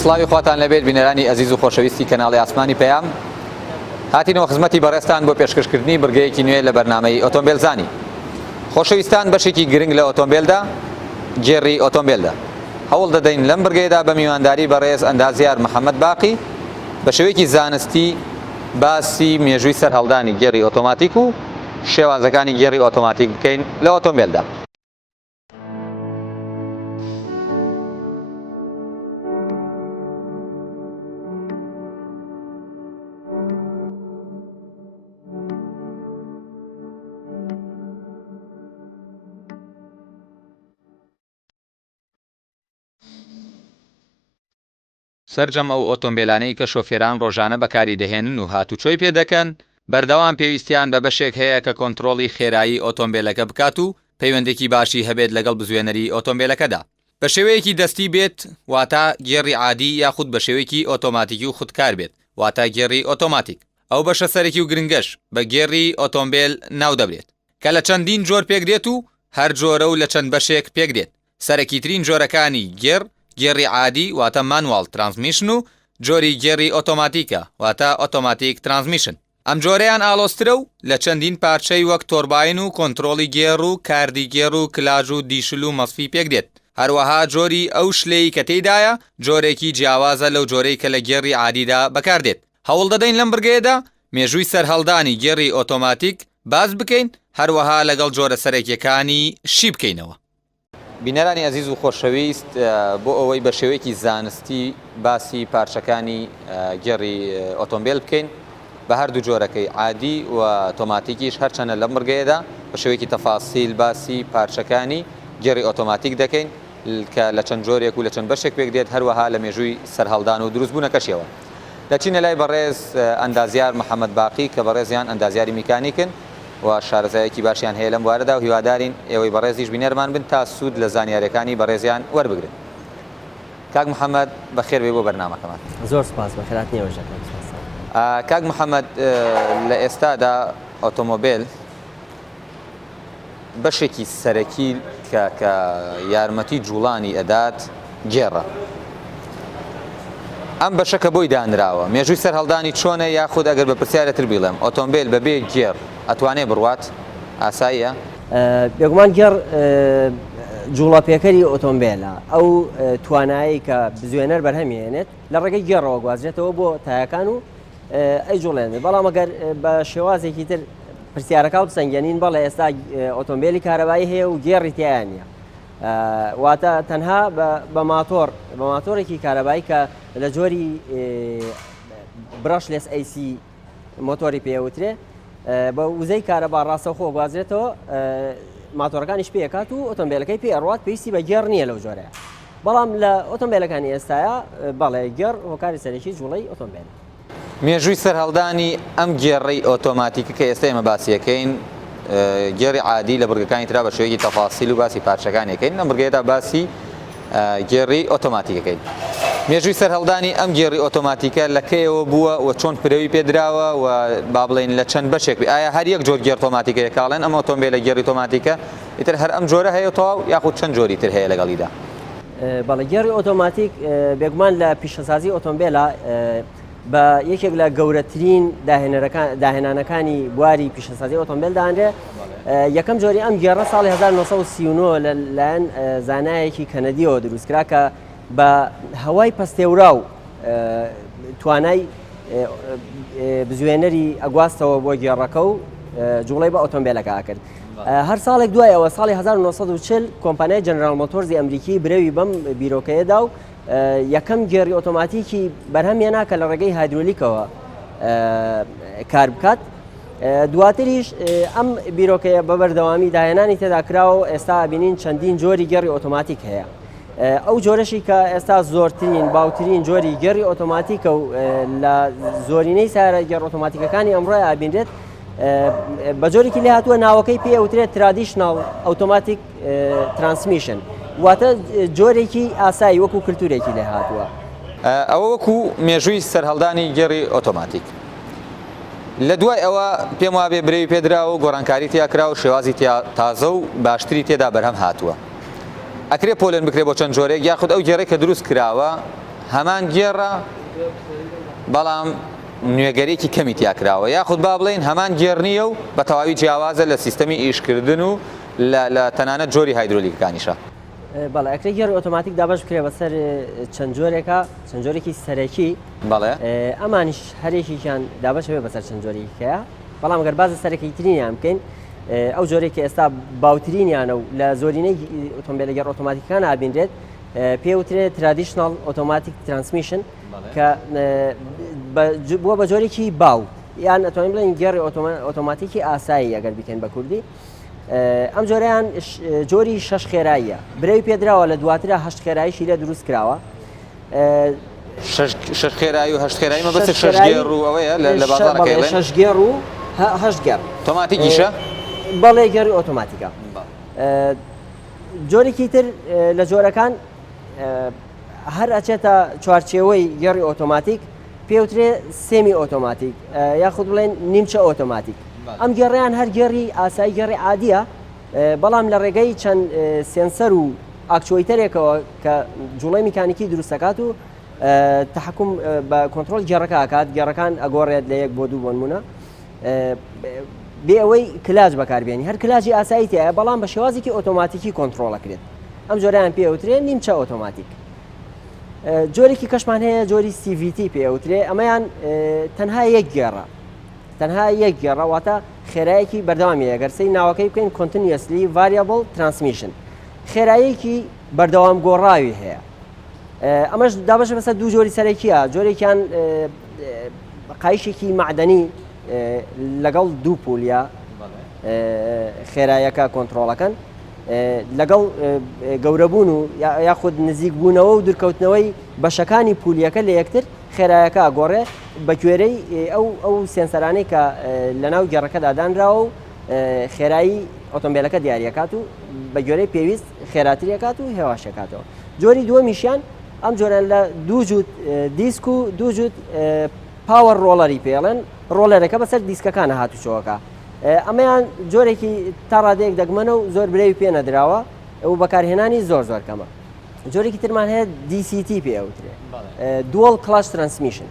سڵاوی خواتان لەبێت بینەرانی ئەزیز و خۆشەویستی کەناڵی ئاسمانی پەیام هاتینەوە خزمەتی بەڕێستان بۆ پێشکەشکردنی بڕگەیەکی نوێ لە بەرنامەی ئۆتۆمبیلزانی. خۆشەویستان بەشێکی گرنگ لە ئۆتۆمبیلدا گێڕی ئۆتۆمبیلدا هەوڵ دەدەین لەم بڕگەیەدا بە میوانداری بەڕێز ئەندازیار محەممەد باقی بە شێوەیەکی زانستی باسی مێژووی سەرهەڵدانی گێڕی ئۆتۆماتیک و شێوازەکانی گێڕی ئۆتۆماتیک بکەین لە ئۆتۆمبیلدا. سەرجەم ئەو ئۆتۆمبیلانەی کە شۆفێران ڕۆژانە بەکاری دەهێنن و هاتوچۆی پێ دەکەن بەردەوام پێویستیان بە بەشێک هەیە کە کۆنتڕۆڵی خێرایی ئۆتۆمبیلەکە بکات و پەیوەندێکی باشی هەبێت لەگەڵ بزوێنەری ئۆتۆمبیلەکەدا بە شێوەیەکی دەستی بێت واتە گێڕی عادی یاخود بە شێوەیەکی ئۆتۆماتیکی و خودکار بێت واتە گێڕی ئۆتۆماتیک. ئەو بەشە سەرەکی و گرنگەش بە گێڕی ئۆتۆمبیل ناو دەبرێت کە لە چەندین جۆر پێکدێت و هەر جۆرە و لە چەند بەشێک پێکدێت. سەرەکی ترین جۆرەکانی گێڕی عادی واتە مانوال ترانسمیشن و جۆری گێڕی ئۆتۆماتیکە واتە ئۆتۆماتیک ترانسمیشن. ئەم جۆرەیان ئالۆسترە و لە چەندین پارچەی وەک تۆرباین و کۆنتڕۆڵی گێڕ و کاردی گێڕ و کلاژ و دیشل و مەسفی پێکدێت. هەروەها جۆری ئەو شلەی کە تێیدایە جۆرێکی جیاوازە لەو جۆرەی کە لە گێڕی عادیدا بەکاردێت. هەوڵ دەدەین لەم بڕگەیەدا مێژووی سەرهەڵدانی گێڕی ئۆتۆماتیک باز بکەین هەروەها لەگەڵ جۆرە سەرەکیەکانی شی بکەینەوە. بینەرانی ئەزیز و خۆشەویست بۆ ئەوەی بە شێوەیەکی زانستی باسی پارچەکانی گێڕی ئۆتۆمبیل بکەین بە هەردوو جۆرەکەی عادی و ئۆتۆماتیکیش هەرچەنە لەم بڕگەیەدا بە شێوەیەکی تەفاسیل باسی پارچەکانی گێڕی ئۆتۆماتیک دەکەین کە لە چەند جۆرێک و لە چەند بەشێک پێک دێت هەروەها لە مێژووی سەرهەڵدان و دروستبوونەکەشیەوە. دەچینە لای بەڕێز ئەندازیار محەممەد باقی کە بەڕێزیان ئەندازیاری میکانیکن و شارەزایەکی باشیان هەیە لەم بوارەدا و هیوادارین ئێوەی بەڕێزیش بینەرمان بن تا سوود لە زانیاریەکانی بەڕێزیان وەربگرن. کاک محەممەد بەخێر بێ بۆ بەرنامەکەمان. زۆر سپاس بەخێرات نێوەژەکەم. کاک محەممەد لە ئێستادا ئۆتۆمۆبیل بەشێکی سەرەکی کە یارمەتی جوڵانی ئەدات گێڕە. ئەم بەشەکە بۆی دانراوە مێژووی سەرهەڵدانی چۆنە یاخود ئەگەر بە پرسیارەتر بیڵێم ئۆتۆمبیل بەبێ گێڕ ئەتوانێ بڕوات ئاساییە؟ بێگومان گێڕ جوڵەپێکەری ئۆتۆمبیلە ئەو توانایی کە بزوێنەر بەرهەمێنێت لە ڕێگەی گێڕەوە گوازرێتەوە بۆ تایەکان و ئەی جوڵێنێت. بەڵام ئەگەر بە شێوازێکی تر پرسیارەکە و سەنگێنین بەڵێ ئێستا ئۆتۆمبیلی کارەبایی هەیە و گێڕی تیان نیە واتە تەنها بە ماتۆرێکی کارەبایی کە لە جۆری براشلس AC مۆتۆری پێوترێ بە وزەی کارەبا ڕاستەوخۆ گوازرێتەوە ماتۆرەکانیش پێکات و ئۆتۆمبیلەکەی پێ ئەڕوات پێویستی بە گێڕ نییە لەو جۆرەیە. بەڵام لە ئۆتۆمبیلەکانی ئێستاە بەڵێ گێڕ هۆکاری سەرەکی جوڵەی ئۆتۆمبیل. مێژووی سەرهەڵدانی ئەم گێڕەی ئۆتۆماتیکە کە ئێستا ئێمە باسیەکەین گێڕی عادی لە بڕگەکانی ترا بە شێوەیەکی تەفاسیل و باسی پارچەکانیەکەین لەم بڕگەیەدا باسی گێڕی ئۆتۆماتیکەکەین. مێژووی سەرهەڵدانی ئەم گێڕی ئۆتۆماتیکە لەکەیەوە بووە و چۆن پرەوی پێدراوە و با بڵێن لە چەند بەشێک ئایا هەر یەک جۆر گێڕ ئۆتۆماتیکەیە کاڵێن ئەم ئۆتۆمبیلە گێڕی ئۆتۆماتیکە ئیتر هەر ئەم جۆرە هەیە تەواو یاخود چەند جۆری تر هەیە لەگەڵیدا؟ بەڵێ گێڕی ئۆتۆماتیک بێگومان لە پیشەسازی ئۆتۆمبیلە بە یەکێک لە گەورەترین داهێنانەکانی بواری پیشەسازی ئۆتۆمبیل دانرێ. یەکەم جۆری ئەم گێڕە ساڵی 1939 لەلایەن زانایەکی کەنەدیەوە دروستکرا کە بە هەوای پەستێورا و توانای بزوێنەری ئەگواستەوە بۆ گێڕەکە و جوڵەی بە ئۆتۆمبیلەکە کرد. هەر ساڵێک دوایەوە ساڵی 1940 کۆمپانیای جەنرال مۆتۆرزی ئەمریکی برەوی بەم بیرۆکەیەدا و یەکەم گێڕی ئۆتۆماتیکی بەرهەمێنا کە لە ڕێگەی هایدرۆلیکەوە کار بکات. دواتریش ئەم بیرۆکەیە بە بەردەوامی داهێنانی تێدا کراوە و ئێستا بینین چەندین جۆری گێڕی ئۆتۆماتیک هەیە. ئەو جۆرەشی کە ئێستا زۆرترین باوترین جۆری گێڕی ئۆتۆماتیکە و لە زۆرینەی سارە گێڕ ئۆتۆماتیکەکانی ئەمڕۆی ئابینرێت بە جۆرێکی لێ هاتووە ناوەکەی پێوترێت ترادیشنال ئۆتۆماتیک ترانسمیشن واتە جۆرێکی ئاسایی وەکو کللتورێکی لێ هاتووە. ئەوە وەکو مێژووی سەرهەڵدانی گێڕی ئۆتۆماتیک لە دوای ئەوە پێم وابێ برەوی پێدراوە و گۆڕانکاری تیاکرا و شێوازی تازە و باشتری تێدا بەرهەم هاتووە. ئەکرێ پۆلێن بکرێ بۆ چەند جۆرێک یاخود ئەو گێڕەی کە دروست کراوە هەمان گێڕە بەڵام نوێگەرێکی کەمی تیاکراوە یاخود با بڵێن هەمان گێڕنیە و بە تەواوی جیاوازە لە سیستەمی ئیشکردن و لە تەنانەت جۆری هایدرۆلیکەکانیشە. بەڵێ ئەکرێ گێڕی ئۆتۆماتیک دابش بکرێ بەسەر چەند جۆرێکە چەند جۆرێکی سەرەکی بەڵێ ئەمانیش هەرێکیان دابش بێ بەسەر چەند جۆرێکەیە بەڵام گەر بازە سەرەکی ترینیان بکەین ئەو جۆرێکی ئێستا باوترینیانە و لە زۆرینەی ئۆتۆمبیلە گەڕ ئۆتۆماتیکان ئابینرێت پێوترێت ترادیشنال ئۆتۆماتیک ترانسمیشن کە بووە بە جۆرێکی باو یان ئەتوانین بڵێن گێڕی ئۆتۆماتیکی ئاسایی ئەگەر بکەین بە کوردی ئەم جۆرەیان جۆری شەش خێراییە برەوی پێدراوە لە دواترە هەشت خێراییشی لە دروست کراوە شەش خێرایی و هەشت خێرایی مەبەستە شەش گێڕ و ئەوەیە لە بازاڕەکەی شەش گێڕ و هەشت گێڕ ئۆتۆماتیکیشە بەڵێ گێڕی ئۆتۆماتیکە جۆرێکی تر لە جۆرەکان هەر ئەچێتە چوارچێوەی گێڕی ئۆتۆماتیک پێوترێ سێمی ئۆتۆماتیک یاخود بڵێن نیمچە ئۆتۆماتیک ئەم گێڕیان هەر گێڕی ئاسایی گێڕی عادیە بەڵام لە ڕێگەی چەند سێنسەر و ئاکچۆیتەرێکەوە کە جوڵەی میکانیکی دروستەکات و تحکم بە کۆنتترۆل گێڕەکە ئاکات گێڕەکان ئەگۆڕێت لە یەک بۆ دوو بۆ نمونە بێ ئەوەی کلاج بەکاربیێنی هەر کلاجی ئاسایی تایە بەڵام بە شێوازێکی ئۆتۆماتیکی کۆنتترۆڵەکرێت ئەم جۆریان پێوترێ نیمچە ئۆتۆماتیک جۆرێکی کەشمان هەیە جۆری CVT پێوترێ ئەمەیان تەنها یەک گێڕە تەنها یەک گێڕە واتە خێرایەکی بەردەوامیە گەرسەی ناوەکەی بکەین Continuously Variable Transmission خێرایەکی بەردەوام گۆڕاوی هەیە ئەمەش دابەشە بەسەر دوو جۆری سەرەکیە جۆرێکیان قایشێکی معدەنی لەگەڵ دوو پولیا خێرایەکە کۆنتترۆڵەکەن لەگەڵ گەورەبوون و یاخود نزیک بوونەوە و دوورکەوتنەوەی بەشەکانی پولیەکە لە یەکتر خێرایەکە گۆڕێ بە کوێرەی ئەو سێنسەرانەی کە لەناو گەڕەکەدا دانراوە و خێرایی ئۆتۆمبیلەکە دیاریەکات و بە گوێرەی پێویست خێراتریەکات و هێواشەکاتەوە جۆری دووەمیشیان ئەم جۆران لە دوو جووت دیسک و دوو جووت پاوەڕ ڕۆڵەری پێڵێن ڕۆلەرەکە بەسەر دیسکەکانە هاتوچۆوەکە ئەمەیان جۆرێکی تا ڕادەیەک دەگمەنە و زۆر برێوی پێ نەدراوە و بەکارهێنانی زۆر زۆر کەمە جۆرێکی ترمان هەیە DCT پێوترێ Dual Clutch Transmission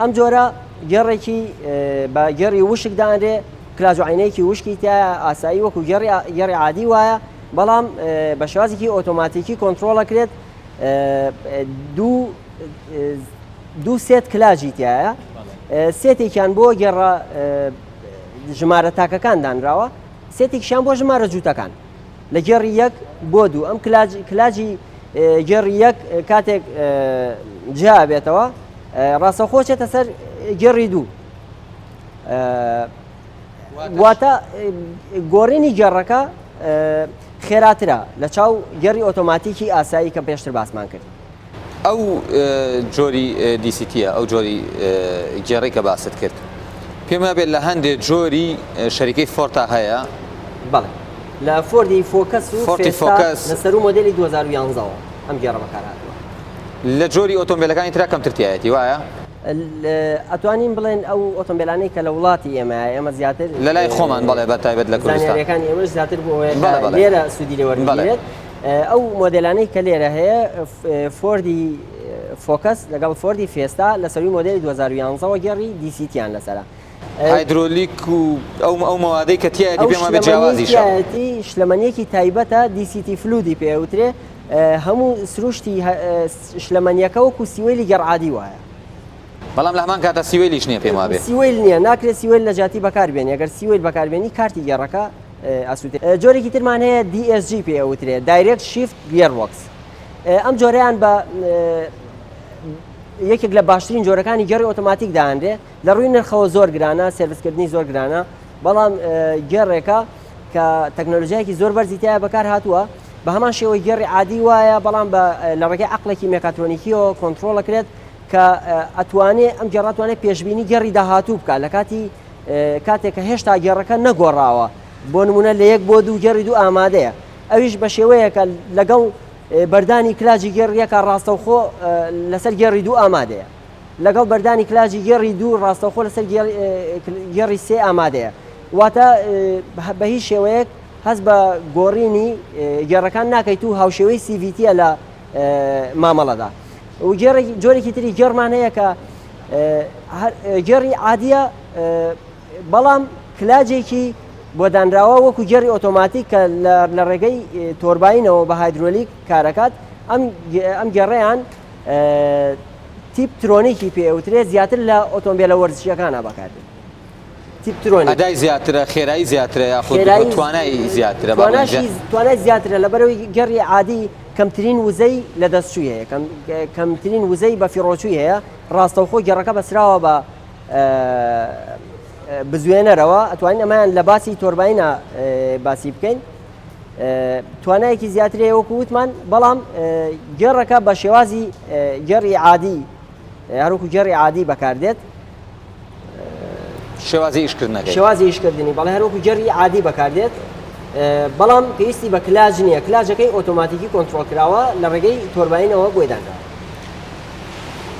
ئەم جۆرە گێڕێکی بە گێڕی وشک دانرێ کلاج و عینەیەکی وشکی تایە ئاسایی وەکو گێڕی عادی وایە بەڵام بە شێوازێکی ئۆتۆماتیکی کۆنتترۆڵەکرێت دوو سێت کلاجی تایە سێتێکیان بۆ گێڕە ژمارە تاکەکان دانراوە سێتێکیشیان بۆ ژمارە جووتەکان لە گێڕی یەک بۆ دوو ئەم کلاجی گێڕی یەک کاتێک جیا بێتەوە ڕاستەوخۆ چێتە سەر گێڕی دوو واتە گۆڕینی گێڕەکە خێراترە لە چاو گێڕی ئۆتۆماتیکی ئاسایی کە پێشتر باسمان کرد ئەو جۆری دیسیتیە ئەو جۆری گێڕی کە باست کرد پێم بێت لە هەندێک جۆری شەریکەی فۆرتا هەیە بەڵێ لە فۆردی فۆکەس و لەسەر و مۆدلی 2011ەوە ئەم گێڕە بەکارهاتوە لە جۆری ئۆتۆمبیلەکانی ترا کەم ترتیایەتی وایە ئەتوانین بڵێن ئەو ئۆتۆمبیلانەی کە لە وڵاتی ئێمە زیاتر لە لای خۆمان بەڵێ بە تایبەت لە کوردستان زانیاریەکانی ئێمەش زیاتر بۆ لێرە سوودی لێ وەرگێت ئەو مۆدلانەی کە لێرە هەیە فۆردی فۆکەس لەگەڵ فۆردی فێستا لە سەروی مۆدلی 2011ەوە گێڕی دیسیتیان لەسەرە هایدرۆلیک و ئەو مەوادەی کە تایەتی پێما بێت جیاوازیشە شلەمەنیەکی تایبەتە دیسیتی فلودی پێوترێ هەموو سروشتی شلەمەنیەکە وەکو سیوەیلی گەڕعادی وایە بەڵام لە هەمان کاتە سیوەیلیش نییە پێما بێت سیوەیل نییە ناکرێت سیوەیل لە جاتی بەکاربێنی ئەگەر سیوەیل بەکاربێنی کارتی گەڕەکە ئاسووتێ جۆرێکی ترمان هەیە DSG پێوترێ دایرێکت شیفت گیەربۆکس ئەم جۆرەیان بە یەکێک لە باشترین جۆرەکانی گێڕی ئۆتۆماتیک داهەندێ لە ڕووی نرخەوە زۆر گرانە سێرڤیسکردنی زۆر گرانە بەڵام گێڕێکە کە تەکنۆلۆژیایەکی زۆر بەرزی تایە بەکار هاتووە بە هەمان شێوەی گێڕی عادی وایە بەڵام لە ڕێگەی عەقڵێکی مێکاترۆنیکیەوە کۆنتترۆڵەکرێت کە ئەتوانێت ئەم گێڕاتوانێت پێشبینی گەڕی داهاتوو بکات لە کاتێک کە هێشتا گێڕەکە نەگۆڕاوە بۆ نمونە لە یەک بۆ دوو گێڕی دوو ئامادەیە ئەویش بە شێوەیەکە لەگەڵ بەردانی کلاجی گێڕیەکە ڕاستەوخۆ لەسەر گێڕی دوو ئامادەیە لەگەڵ بەردانی کلاجی گێڕی دوو ڕاستەوخۆ لەسەر گێڕی سێ ئامادەیە واتە بە هیچ شێوەیەک هەست بە گۆڕینی گێڕەکان ناکەیت و هاوشێوەی CVTە لە مامەڵەدا و جۆرێکی تری گێڕمان هەیە کە گێڕی عادیە بەڵام کلاجێکی بۆ دانراوە وەکو گێڕی ئۆتۆماتیک کە لە ڕێگەی تۆرباینەوە بە هایدرۆلیک کارەکات ئەم گێڕەیان تیپ ترۆنیکی پێوترێت زیاتر لە ئۆتۆمبیلە وەرزشیەکانە بەکاردێت. تیپ ترۆنیک ئەدای زیاترە، خێرایی زیاترە یاخود توانای زیاترە، توانای زیاترە لەبەرەوەی گەڕی عادی کەمترین وزەی لە دەستچووی هەیە، کەمترین وزەی بە فیڕۆچووی هەیە. ڕاستەوخۆ گەڕەکە بەسراوە بە بزوێنەرەوە، ئەتوانین ئەمایان لە باسی تۆرباینە باسی بکەین. توانایەکی زیاترەیە وەکو وتمان، بەڵام گێڕەکە بە شێوازی گەڕی عادی هەروەکو گەڕی عادی بەکاردێت، شێوازی ئیشکردنەکەی شێوازی ئیشکردنی بەڵێ هەروەکو گەڕی عادی بەکاردێت، بەڵام پێویستی بە کلاج نییە، کلاجەکەی ئۆتۆماتیکی کۆنتڕۆڵ کراوە لە ڕێگەی تۆرباینەوە بۆی دانراوە.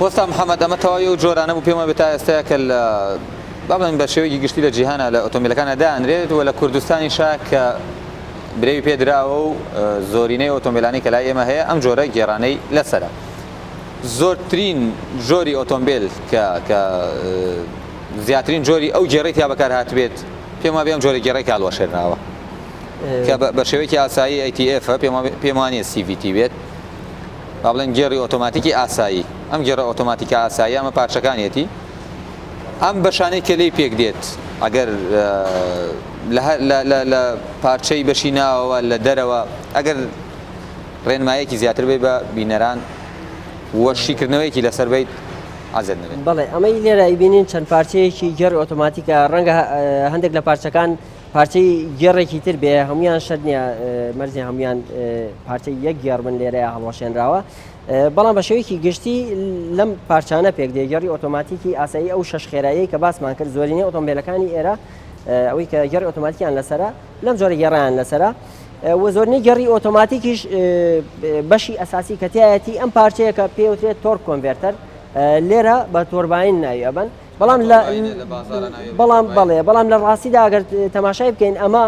وەستا محەممەد ئەمە تەواوی و جۆرانە بوو پێمە بێت تا ئێستاە کە لە بابڵین بە شێوەیەکی گشتی لە جیهانە لە ئۆتۆمبیلەکانە دانرێت و لە کوردستانیشا کە برێوی پێدراوە و زۆرینەی ئۆتۆمبیلانی کە لای ئێمە هەیە ئەم جۆرە گێڕانەی لەسەرە. زۆرترین جۆری ئۆتۆمبیل کە زیاترین جۆری ئەو گێڕی تا بەکار هاتبێت پێم وابێ ئەم جۆرە گێڕی کاڵوەشێنراوە کە بە شێوەیەکی ئاسایی ATF پێم وانیە CVT بێت، با بڵێن گێڕی ئۆتۆماتیکی ئاسایی. ئەم گێڕە ئۆتۆماتیکە ئاسایی ئەمە پارچەکانیەتی ئەم بەشانەی کە لێی پێک دێت ئەگەر لە پارچەی بەشی ناوەوە لە دەرەوە ئەگەر ڕێنمایەکی زیاتر بێ بە بینەران وەشیکردنەوەیکی لەسەر بیت ئازاد نەبێت. بەڵێ ئەمەی لێرە ئیبینین چەند پارچەیەکی گێڕ ئۆتۆماتیکە، ڕەنگە هەندێک لە پارچەکان پارچەی گێڕێکی تر بێ، هەمویان شەر نییە مەرجێ هەمویان پارچەی یەک گێڕ من لێرەیە هەڵوەشێنراوە، بەڵام بە شێوەیەکی گشتی لەم پارچانە پێک دێ گێڕی ئۆتۆماتیکی ئاسایی ئەو شەش خێرایی کە باسمان کرد. زۆرینەی ئۆتۆمبیلەکانی ئێرە ئەوەی کە گەڕی ئۆتۆماتیکیان لەسەرە لەم جۆرە گێڕیان لەسەرە، و زۆرینەی گەڕی ئۆتۆماتیکیش بەشی ئەساسی کە تایەتی ئەم پارچەیە کە پێوترێت تۆرک کۆنڤێرتەر لێرە بە تۆرباین ناوی ئەبن، بەڵام لە ڕاستیدا ئەگەر تەماشای بکەین ئەمە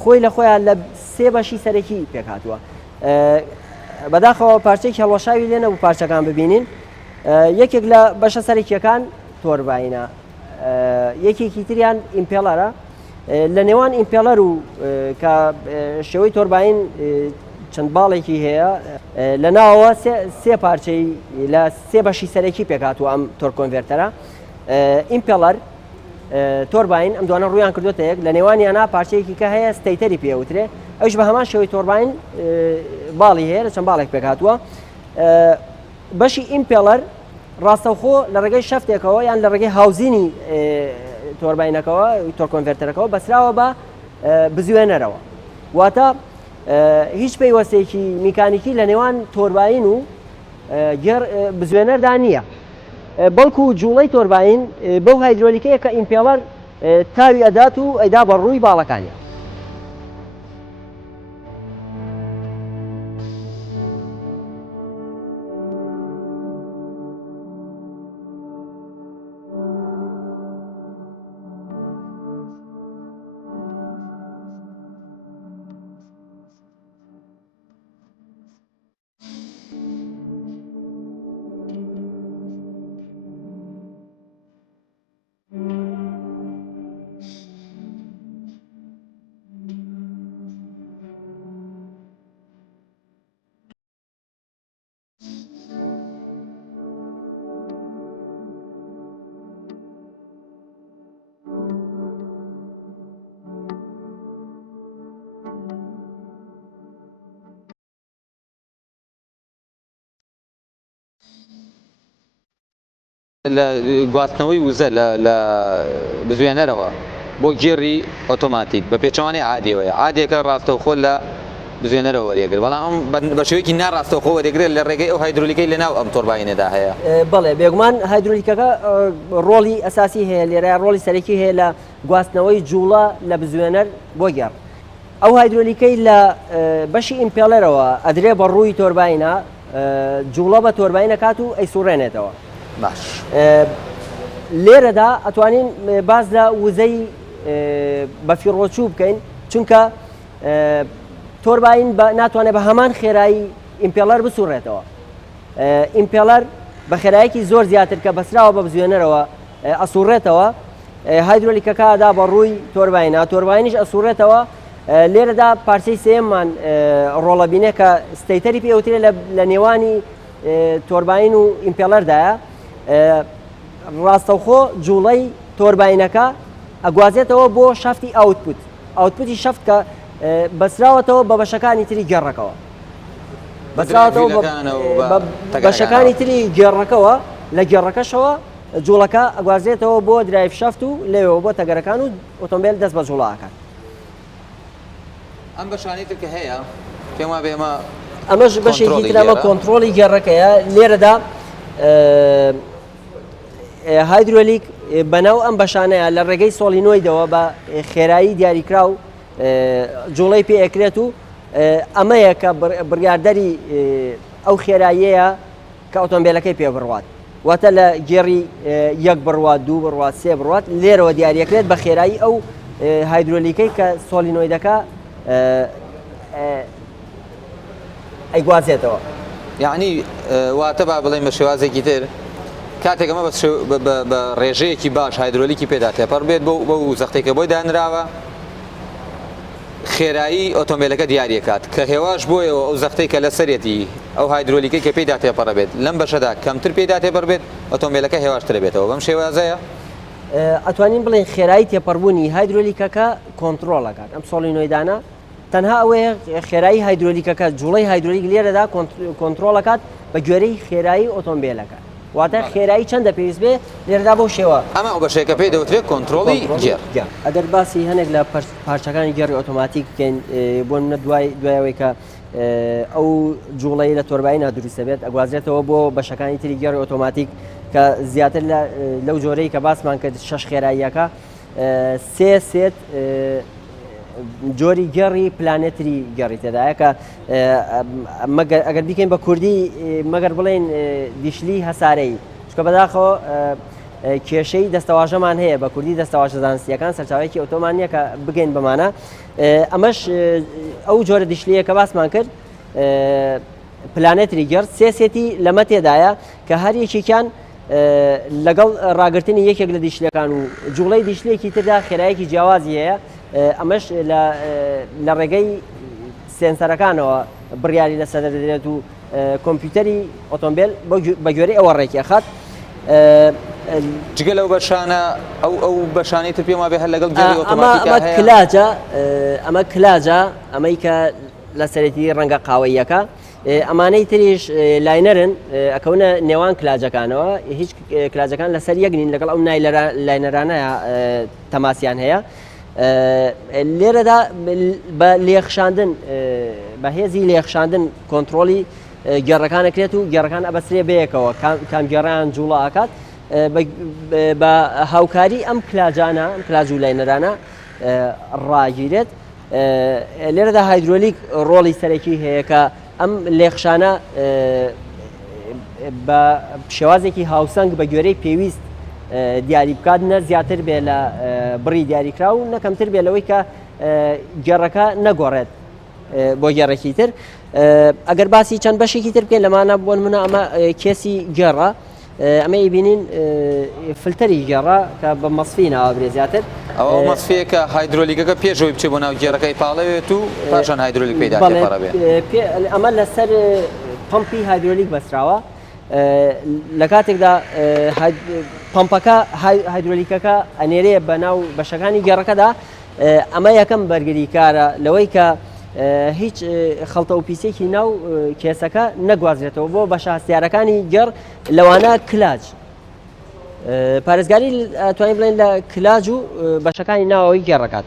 خۆی لە خۆیان لە سێ بەشی سەرەکی پێک هاتووە. بەداخەوە پارچەی هەڵوەشاوی لێنە بوو پارچەکان ببینین، یەکێک لە بەشە سەرەکیەکان تۆرباینە، یەکێکی تریان ئیمپێلەرە. لە نێوان ئیمپێلەر و کە شێوەی تۆرباین چەند باڵێکی هەیە لە ناوەوە سێ پارچەی لە سێ بەشی سەرەکی پێک هاتووە ئەم تۆرک کۆنڤێرتەرە. ئیمپێلەر، تۆرباین، ئەم دوانە ڕویان کردوتە یەک، لە نێوانیانە پارچەیەکی کە هەیە ستەیتەری پێوترێ، ئەوش بە هەمان شێوەی تۆرباین باڵی هەیە لە چەند باڵێک پێک هاتووە. بەشی ئیمپێلەر ڕاستەوخۆ لە ڕێگەی شەفتێکەوە یان لە ڕێگەی هاوزینی تۆرباینەکەەوە تۆرک کۆنڤێرتەرەکەەوە بەسراوە بە بزوێنەرەوە، واتە هیچ پەیوەستێکی میکانیکی لە نێوان تۆرباین و بزوێنەردا نییە، بەڵکو جوڵەی تۆرباین بەو هایدرۆلیکەیە کە ئیمپێلەر تاوی ئەدات و ئەیدا بە ڕووی باڵەکانیە. لە گواستنەوەی وزە لە بزوێنەرەوە بۆ گێڕی ئۆتۆماتیک بە پێچەوانی عادیەوەیە، عادیەکە ڕاستەوخۆ لە بزوێنەرەوە وەرێگرێت، بەڵام بە شێوەیەکی ناڕاستەوخۆ وەرێگرێت لە ڕێگەی ئەو هایدرۆلیکەی لە ناو ئەم تۆرباینەدا هەیە. بەڵێ بێگومان هایدرۆلیکەکە ڕۆڵی ئەساسی هەیە لێرە، ڕۆڵی سەرەکی هەیە لە گواستنەوەی جوڵە لە بزوێنەر بۆ گێڕ. ئەو هایدرۆلیکەی لە بەشی ئیمپێلەرەوە ئەدرێ بە ڕووی تۆرباینە، جوڵە بە تۆرباینە کات و ئەیسوڕێنێتەوە. باش لێرەدا ئەتوانین باز لە وزەی بەفیڕۆچوو بکەین، چونکە تۆرباین ناتوانێت بە هەمان خێرایی ئیمپێلەر بسوڕێتەوە، ئیمپێلەر بە خێراییەکی زۆر زیاتر کە بەسراوە بە بزوێنەرەوە ئەسوڕێتەوە هایدرۆلیکەکەدا بە ڕووی تۆرباینە تۆرباینیش ئەسوڕێتەوە لێرەدا پارچەی سێممان ڕۆڵەبینێ کە ستەیتەری پێوترێ لە نێوانی تۆرباین و ئیمپێلەردایە ڕاستەوخۆ جوڵەی تۆرباینەکە ئەگوازێتەوە بۆ شافتی ئاوتپوتی شەفت کە بەسراوەتەوە بە بەشەکانی تری گەڕەکەەوە بەسراوەتەوە بەشەکانی تری گێڕەکەەوە لە گێڕەکەشەوە جوڵەکە ئەگوازێتەوە بۆ درایف شەفت و لێەوە بۆ تەگەرەکان و ئۆتۆمبیل دەست بە جوڵاکات ئەم بەشانیتر کە هەیە پێم وا بێمە ئەمەش بەشێکی ترامە کۆنتترۆلی گێڕەکەیە لێرەدا هایدرۆلیک بەناو ئەم بەشانەیە لە ڕێگەی سۆلینۆیدەوە بە خێرایی دیاریکرا و جوڵەی پێ ئەکرێت و ئەمەیە کە بڕیاردەری ئەو خێراییەیە کە ئۆتۆمبیلەکەی پێ بڕوات واتە لە گێڕی یەک بڕوات دوو بڕوات سێ بڕوات لێرەوە دیارەکرێت بە خێرایی ئەو هایدرۆلیکەی کە سۆلینۆیدەکە ئەیگوازێتەوە یعنی واتە با بڵێن بە شێوازێکی تر کاتێک ئەمە بە ڕێژەیەکی باش هایدرۆلیکی پێدا تێپەڕ بێت بۆ زەختێکە بۆی دانراوە خێرایی ئۆتۆمبیلەکە دیارەکات کە هێواش بۆیەوە ئەو زەختەی کە لە سەرەتی ئەو هایدرۆلیکەی کە پێدا تێپەڕە بێت لەم بەشەدا کەمتر پێدا تێپەڕ بێت ئۆتۆمبیلەکە هێواشتر بێتەوە بەم شێوازەیە ئەتوانین بڵێن خێرایی تێپەڕبوونی هایدرۆلیکەکە کۆنتترۆلەکات ئەم سۆلینۆیدانە تەنها ئەوەیە خێرایی هایدرۆلیکەکە جوڵەی هایدرۆلیک لێرەدا کۆنتترۆلەکات بە گوێرەی خێرایی ئۆتۆمبیلەکە واتە خێرایی چەندە پێویست بێ لێرەدا بۆ شێوە ئەمە ئەو بەشێکە پێی دەوترێت کۆنتترۆلی گێڕ ئەگەر باسی هەنێک لە پارچەکانی گێڕی ئۆتۆماتیک بکەین بۆ منە دوایەوەی کە ئەو جوڵەی لە تۆرباینە دروستە بێت ئەگوازرێتەوە بۆ بەشەکانی تری گێڕی ئۆتۆماتیک کە زیاتر لەو جۆرەی کە باسمان کرد شەش خێراییەکە سێت جۆری گەڕی پلانێتری گەڕی تێدایە کە ئەگەر بیکەین بە کوردی مەگەر بڵێن دیشلی هەسارەی چکە بەداخەوە کێشەی دەستەواژەمان هەیە بە کوردی دەستەواژە زانستیەکان سەرچاوەیەکی ئۆتۆمانیە کە بگەین بەمانە ئەمەش ئەو جۆرە دیشلیە کە باسمان کرد پلانێتری گەڕ سێتی لەمە تێدایە کە هەر یەکێکیان لەگەڵ ڕاگررتنی یەکێک لە دیشلەکان و جوڵەی دیشلێکی تردا خێرایەکی جیاوازی هەیە ئەمەش لە ڕێگەی سێنسەرەکانەوە بڕیاری لەسەر دەدرێت و کۆمپیوتەری ئۆتۆمبیل بە گوێرەی ئەوە ڕێکی ئەخات جگە لەو بەشانە ئەو بەشانی تر پێم وابێ هەر لەگەڵ گێڕی ئۆتۆماتیکا هەیە ئەمە کلاجە ئەمەی کە لە سەرەتی ڕەنگە قاوەیەکە ئەمانەی تریش لاینەرن ئەکەونە نێوان کلاجەکانەوە هیچ کلاجەکان لەسەر یەکنین لەگەڵ ئەو لاینەرانەیە تەماسیان هەیە لێرەدا بە لێخشاندن بە هێزی لێخشاندن کۆنتترۆلی گێڕەکانەکرێت و گێڕەکان ئەبەسرێ بەیەکەوە کام گێڕیان جوڵە ئاکات بە هاوکاری ئەم کلاجانە ئەم کلاج و لاینەرانە ڕاگیرێت لێرەدا هایدرۆلیک ڕۆڵی سەرەکی هەیە کە ئەم لێخشانە بە شێوازێکی هاوسەنگ بە گوێرەی پێویست دیاری بکات نە زیاتر بێ لە بڕی دیاریکرا و نەکەمتر بێ لەوەی کە گێڕەکە نەگۆڕێت بۆ گێڕێکی تر ئەگەر باسی چەند بەشێکی تر بکەین لەمانە بۆن منە ئەمە کێسی گێڕە ئەمە بینین فلتەری گێڕە کە بە مەسفی ناوابرێ زیاتر ئەوە مەسفەیەکە هایدرۆلیکەکە پێشەوەی بچێ بۆ ناو گێڕەکەی پاڵەوێت و پاشان هایدرۆلیک پێدا تێپەڕە بێت ئەمە لەسەر پمپی هایدرۆلیک بەسراوە لە کاتێکدا پمپەکە هایدرۆلیکەکە ئەنێرەیە بە ناو بەشەکانی گێڕەکەدا ئەمە یەکەم بەرگری کارە لەوەی کە هیچ خەڵتە و پیسێکی ناو کێسەکە نەگوازرێتەوە بۆ بەشە هەستیارەکانی گەڕ لەوانە کلاج پارێزگاری توانین بڵێن لە کلاج و بەشەکانی ناوەوەی گێڕەکات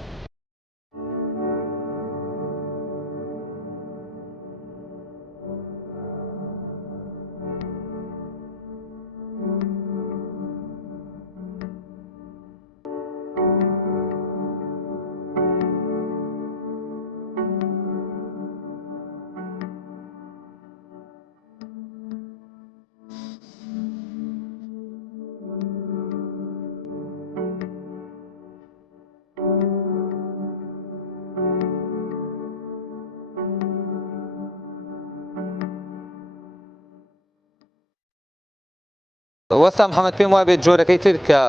وەستا محەممەد پێم وایە بێت جۆرەکەی تر کە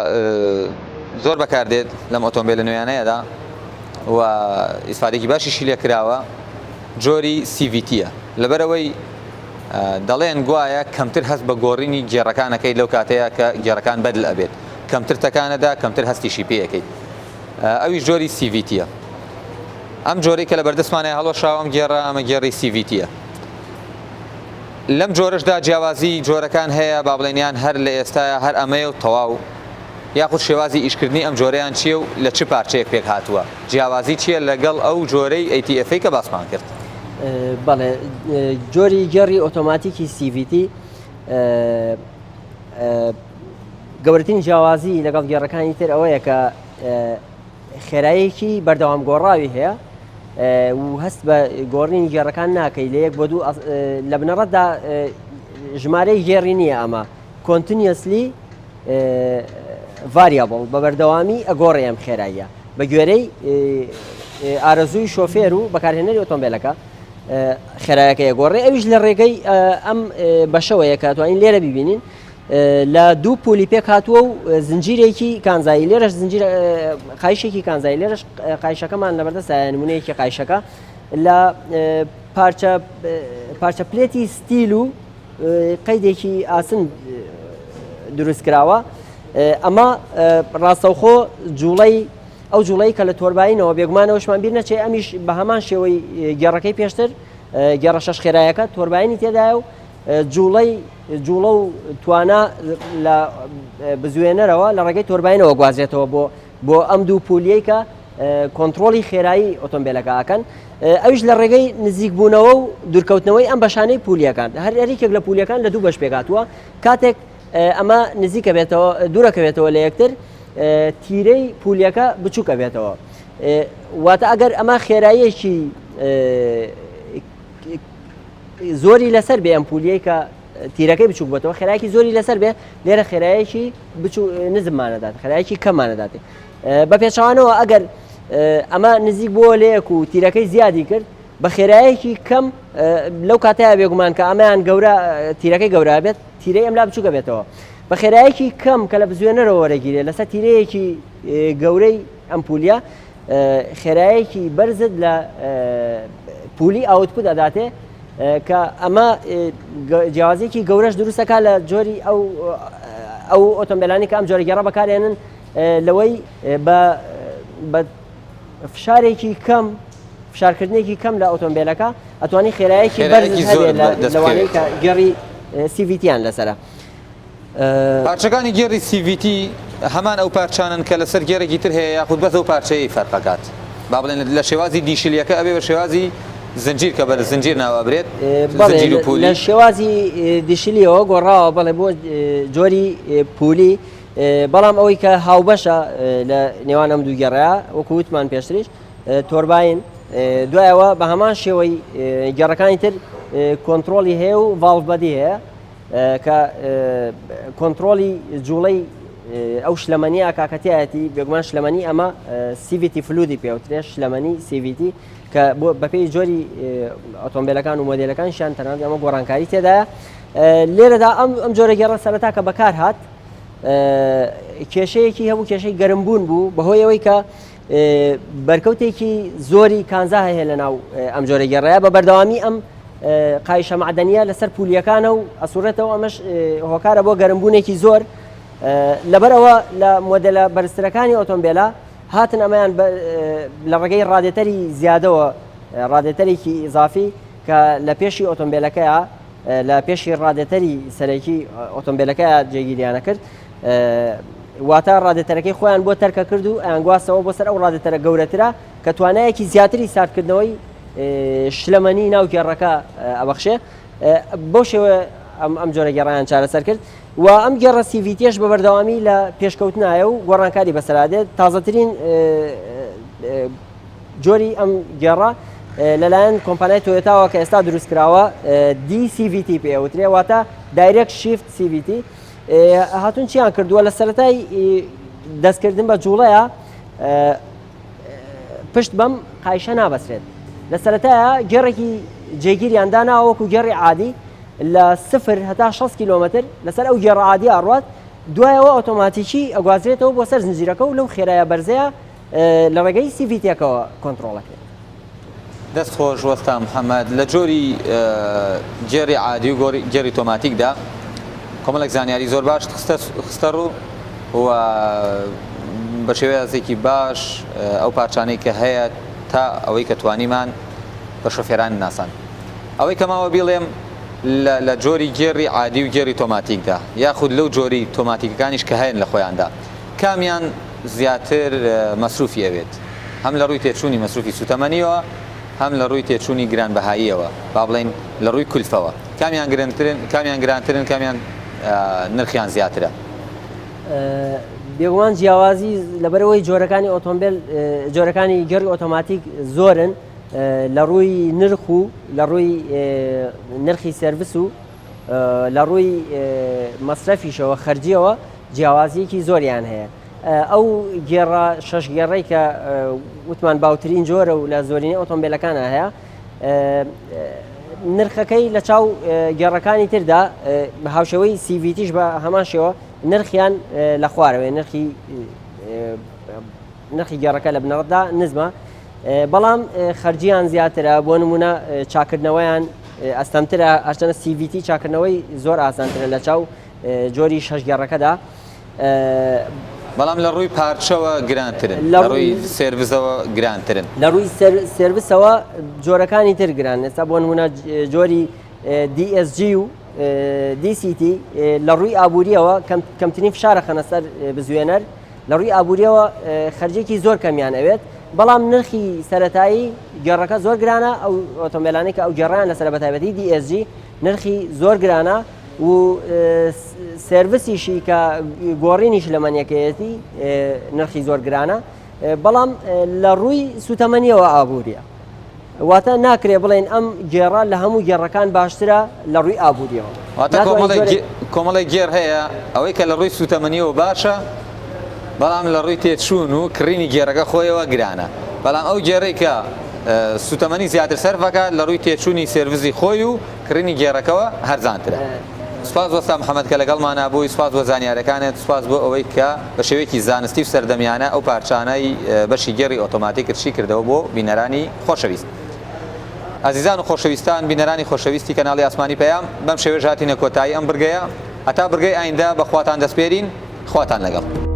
زۆر بەکاردێت لەم ئۆتۆمبیلە نوێیانەیەدا و ئیسفادێکی باشیشی لێ کراوە جۆری CVT-ە لەبەرەوەی دەڵێن گوایە کەمتر هەست بە گۆڕینی گێڕەکانەکەی لەو کاتەیە کە گێڕەکان بەدل ئەبێت کەمتر تەکانەدا کەمتر هەستیشی پێەکەیت ئەوی جۆری CVT-ە ئەم جۆرەی کە لە بەردەستمانەیە هەڵۆشاوم گێڕە ئەمە گێڕی CVT-ە لەم جۆرەشدا جیاوازی جۆرەکان هەیە با بڵێنیان هەر لە ئێستاە هەر ئەمەیە و تەواو یاخود شێوازی ئیشکردنی ئەم جۆرەیان چییە و لە چ پارچەیەک پێک هاتووە جیاوازی چییە لەگەڵ ئەو جۆرەی ATF کە باسمان کرد بەڵێ جۆری گێڕی ئۆتۆماتیکی CVT گەورەترین جیاوازی لەگەڵ گێڕەکانی تر ئەوەیە کە خێراییەکی بەردەوام گۆڕاوی هەیە و هەست بە گۆڕینی گێڕەکان ناکەی لە یەک بۆ دوو لە بنەڕەتدا ژمارەی گێڕی نییە ئەمە کۆنتینیۆسلی ڤاریابڵ بە بەردەوامی ئەگۆڕێ ئەم خێراییە بە گوێرەی ئارەزووی شۆفێر و بەکارهێنەری ئۆتۆمبیلەکە خێرایەکە ئەگۆڕێ ئەویش لە ڕێگەی ئەم بەشەوەیە کە توانین لێرە ببینین لە دوو پولی پێک هاتووە و زنجیرێکی کانزایی لێرەش زنجیر قایشێکی کانزایی لێرەش قایشەکەمان لەبەردەستە نمونەیەکی قایشەکە لە پارچە پلێتی ستیل و قەیدێکی ئاسن دروست کراوە ئەمە ڕاستەوخۆ جوڵەی ئەو جوڵەی کە لە تۆرباینەوە بێگومانەوەشمان بیر نەچێ ئەمیش بە هەمان شێوەی گێڕەکەی پێشتر گێڕە شەش خێرایەکە تۆرباینی تێدایە و جوڵە و توانە لە بزوێنەرەوە لە ڕێگەی تۆرباینەوە گوازرێتەوە بۆ ئەم دوو پولیەی کە کۆنتترۆلی خێرایی ئۆتۆمبیلەکەکەن ئەویش لە ڕێگەی نزیک بوونەوە و دوورکەوتنەوەی ئەم بەشانەی پولیەکان هەر یەکێک لە پولیەکان لە دوو بەش پێکاتووە کاتێک ئەمە نزیکە بێتەوە دوورەکەوێتەوە لە یەکتر تیرەی پولیەکە بچووکە بێتەوە واتە ئەگەر ئەمە خێراییەکی زۆری لەسەر بێ ئەم پولیەی کە تیرەکەی بچووک بێتەوە خێرایکی زۆری لەسەر بێ لێرە خێرایەکی نزممانەدات خێرایکی کەممانەداتێ بە پێچوانەوە ئەگەر ئەمە نزیک بۆ لەیەک و تیرەکەی زیادی کرد بە خێرایەکی کەم لەو کاتەیە بێگومان کە ئەمەیان گەورە تیرەکەی گەورە بێت تیرەی ئەملا بچووکە بێتەوە بە خێرایەکی کەم کە لە بزوێنەرەوە وەرەگیرێت لەسەر تیرەیەکی گەورەی ئەم پولیا خێرایەکی بەرزت لە پولی ئاوتپوت ئەداتێ کە ئەمە جیاوازێکی گەورەش دروستەکە لە جۆری ئەو ئۆتۆمبیلانی کە ئەم جۆرە گێڕە بەکارێنن لەوەی بە فشارێکی کەم فشارکردنێکی کەم لە ئۆتۆمبیلەکە ئەتوانی خێرایەکی بەرز هەبێت لەوانەی کە گێڕی CVT-یان لەسەرە پارچەکانی گێڕی CVT هەمان ئەو پارچانن کە لەسەر گێڕێکی تر هەیە یاخود بەس ئەو پارچەیە فەرقەکات با بڵێن لە شێوازی دیشلیەکە ئەبێ بە شێوازی زنجیر کە بە زنجیر ناوابرێت لە شێوازی دیشلیەوە گۆڕاوە بەڵێ بۆ جۆری پولی بەڵام ئەوەی کە هاوبەشە لە نێوان ئەم دوو گێڕەیە وەکو وتمان پێشتریش تۆرباین دوایەوە بە هەمان شێوەی گێڕەکانی تر کۆنتترۆلی هەیە و ڤاڵڤبەدی هەیە کە کۆنتترۆلی جوڵەی ئەو شلەمەنی کاکەتیایەتی بێگومان شلەمەنی ئەمە CVT فلودی پێوترێ شلەمەنی CVT کە بەپێی جۆری ئۆتۆمبیلەکان و مۆدیلەکانشیان تەنانەت ئەمە گۆڕانکاری تێدایە لێرەدا ئەم جۆرە گێڕە سەرەتا کە بەکار هات کێشەیەکی هەبوو کێشەی گەرمبوون بوو بەهۆی ئەوەی کە بەرکەوتێکی زۆری کانزا هەیە لە ناو ئەم جۆرە گێڕەیە بە بەردەوامی ئەم قایشە معدەنیە لەسەر پولیەکانە و ئەسوورێتەوە ئەمەش هۆکارە بۆ گەرمبوونێکی زۆر لەبەرەوە لە مۆدلە بەرزترەکانی ئۆتۆمبیلە هاتن ئەمەیان لە ڕێگەی ڕادێتەری زیادەوە ڕادێتەرێکی ئیزافی کە لە پێشی ئۆتۆمبیلەکەیە لە پێشی ڕادێتەری سەرەکی ئۆتۆمبیلەکەیە جێگیریانە کرد واتە ڕادێتەرەکەی خۆیان بۆ تەرکە کرد و ئەیانگواستەوە بۆ سەر ئەو ڕادێتەرە گەورەترە کە توانایەکی زیاتری ساردکردنەوەی شلەمەنی ناو گێڕەکە ئەبەخشێ بۆ شێوە ئەم جۆرە گێڕیان چارەسەر کرد و ئەم گێڕە CVT-ش بە بەردەوامی لە پێشکەوتنایە و گۆڕانکاری بەسەرادێت تازەترین جۆری ئەم گێڕە لەلایەن کۆمپانیای تۆیۆتاوە کە ئێستا دروست کراوە DCVT پێوترێ واتە دایرێکت شیفت CVT هاتوون چیان کردووە لە سەرەتای دەستکردن بە جوڵەیە پشت بەم قایشە نابەسرێت لە سەرەتایە گێڕێکی جێگیریانداناوە وەکو گێڕی عادی لە 0 هەتا 6 کیلۆمتر لەسەر ئەو گێڕعادی ئاڕات دوایەوە ئۆتۆماتیکی ئەگوازرێتەوە بۆ سەر زنجیرەکە و لەو خێرایە بەرزەیە لە ڕێگەی سیڤیتێکەوە کۆنتترۆڵەکرێت. دەست خۆش وەستا محەممەد لە جۆری گێری عادی و گێری تۆماتیکدا کۆمەڵێک زانیاری زۆر باش خستە ڕوو و بە شێوەیەزێکی باش ئەو پارچانەی کە هەیە تا ئەوەی کە توانیمان بە شۆفێرانی ناسان. ئەوەی کەماوە بیڵێم لە جۆری گێری عادی و گێری تۆماتیکدا یاخود لەو جۆری تۆماتیکەکانیش کە هەیەن لە خۆیاندا کامیان زیاتر مەسروفی ئەوێت هەم لە ڕووی تێچوونی مەسروفی سوتەمەنیەوە هەم لە ڕووی تێچوونی گرانبەهاییەوە با بڵێن لە ڕووی کولفەوە کامیان گرانترن کامیان نرخیان زیاترە. بێگومان جیاوازی لەبەرەوەی جۆرەکانی ئۆتۆمبیل جۆرەکانی گەڕی ئۆتۆماتیک زۆرن لە ڕووی نرخ و لە ڕووی نرخی سەرڤیس و لە ڕووی مەصرەفیشەوە خەرجیەوە جیاوازیەکی زۆریان هەیە. ئەو گێڕە شەش گێڕەی کە وتمان باوترین جۆرە و لە زۆرینەی ئۆتۆمبیلەکانە هەیە نرخەکەی لە چاو گێڕەکانی تردا بە هاوشەوەی سیڤیتیش بە هەمان شێوە نرخیان لە خوارەوەی نرخی گێڕەکە لە بنەڕەتدا نزمە بەڵام خەرجیان زیاترە بۆ نمونە چاکردنەوەیان ئەستەمترە هەرچەنە سیڤیتی چاکردنەوەی زۆر ئاسانترە لە چاو جۆری شەش گێڕەکەدا بەڵام لە ڕووی پارچەوە گرانترن لە ڕووی سێرڤیسەوە گرانترن لە ڕووی سێرڤیسەوە جۆرەکانی تر گران ئێستا بۆ نمونە جۆری DSG و DCT لە ڕووی ئابووریەوە کەمترین فشارە خەنە سەر بزوێنەر لە ڕووی ئابووریەوە خەرجێکی زۆر کەمیان ئەوێت بەڵام نرخی سەرەتایی گێڕەکە زۆر گرانە ئەو ئۆتۆمبیلانەی کە ئەو گێڕیان لەسەر بەتایبەتی DSG نرخی زۆر گرانە و سێرڤیسیشی کە گۆڕینیش لە مەنیەکەیەتی نرخی زۆر گرانە بەڵام لە ڕووی سوتەمەنیەوە ئابووریە واتە ناکرێ بڵێن ئەم گێڕە لە هەموو گێڕەکان باشترە لە ڕووی ئابووریەوە واتە کۆمەڵی گێر هەیە ئەوەی کە لە ڕووی سوتەمەنیەوە باشە بەڵام لە ڕووی تێچوون و کڕینی گێڕەکە خۆیەوە گرانە بەڵام ئەو گێڕەی کە سوتەمەنی زیاتر سەرفەکە لە ڕووی تێچوونی سێرڤیسی خۆی و کڕینی گێڕەکەەوە هەرزانترە. سوپاس وەستا محەممەد کە لەگەڵمانە بووی سوپاس بۆ زانیارەکانت سوپاس بۆ ئەوەی کە بە شێوەیەکی زانستی و سەردەمیانە ئەو پارچانەی بەشی گێڕی ئۆتۆماتیک کردشی کردەوە بۆ بینەرانی خۆشەویست. ئازیزان و خۆشەویستان بینەرانی خۆشەویستی کەناڵی ئاسمانی پەیام بەم شێوەیە هاتینە کۆتایی ئەم برگەیە هەتا برگەی ئایندا بەخواتان دەسپێرین خواتان لەگەڵ.